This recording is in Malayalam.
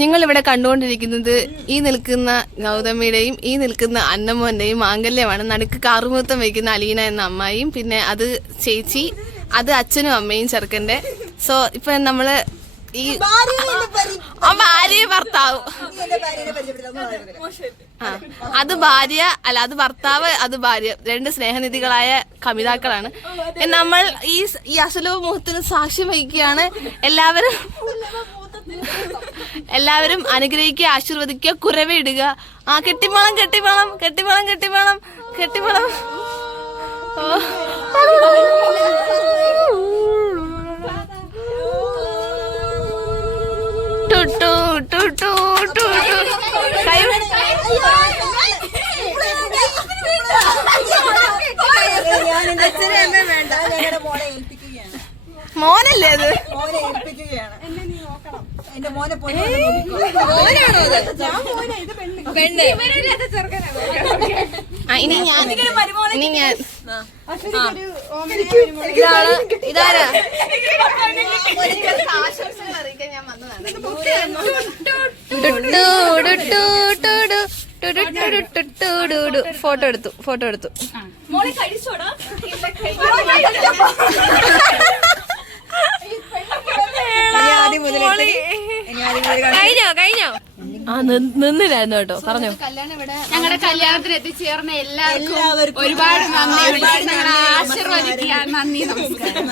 നിങ്ങളിവിടെ കണ്ടുകൊണ്ടിരിക്കുന്നത് ഈ നിൽക്കുന്ന ഗൗതമിയുടെയും ഈ നിൽക്കുന്ന അന്നമോന്റെയും മാംഗല്യമാണ്. നടുക്ക് കാറുമുഹൂർത്തം വയ്ക്കുന്ന അലീന എന്ന അമ്മായിയും പിന്നെ അത് ചേച്ചി, അത് അച്ഛനും അമ്മയും ചെറുക്കന്റെ. സോ ഇപ്പൊ നമ്മള് ഈ ഭാര്യയും ഭർത്താവും, അത് ഭാര്യ അല്ല അത് ഭർത്താവ്, അത് ഭാര്യ, രണ്ട് സ്നേഹനിധികളായ കമിതാക്കളാണ്. നമ്മൾ ഈ അസുലഭ മുഹൂർത്തത്തിന് സാക്ഷ്യം വഹിക്കുകയാണ്. എല്ലാവരും അനുഗ്രഹിക്കുക, ആശീർവദിക്കുക, കുറവിടുക. ആ കെട്ടിമേളം കെട്ടിമേളം കെട്ടിമേളം കെട്ടിമേളം കെട്ടിമേളം. മോനല്ലേ അത്? ഇതാരാ ആശംസകൾ അറിയിക്കാൻ ഞാൻ വന്നതാണ്. ഫോട്ടോ എടുത്തു. കഴിഞ്ഞോ? ആ നിന്നില്ലായിരുന്നു കേട്ടോ, പറഞ്ഞോ. ഞങ്ങളുടെ കല്യാണത്തിന് എത്തിച്ചേർന്ന എല്ലാവർക്കും ഒരുപാട് നന്ദി. ആശീർവദിക്കുക. നന്ദി, നമസ്കാരം.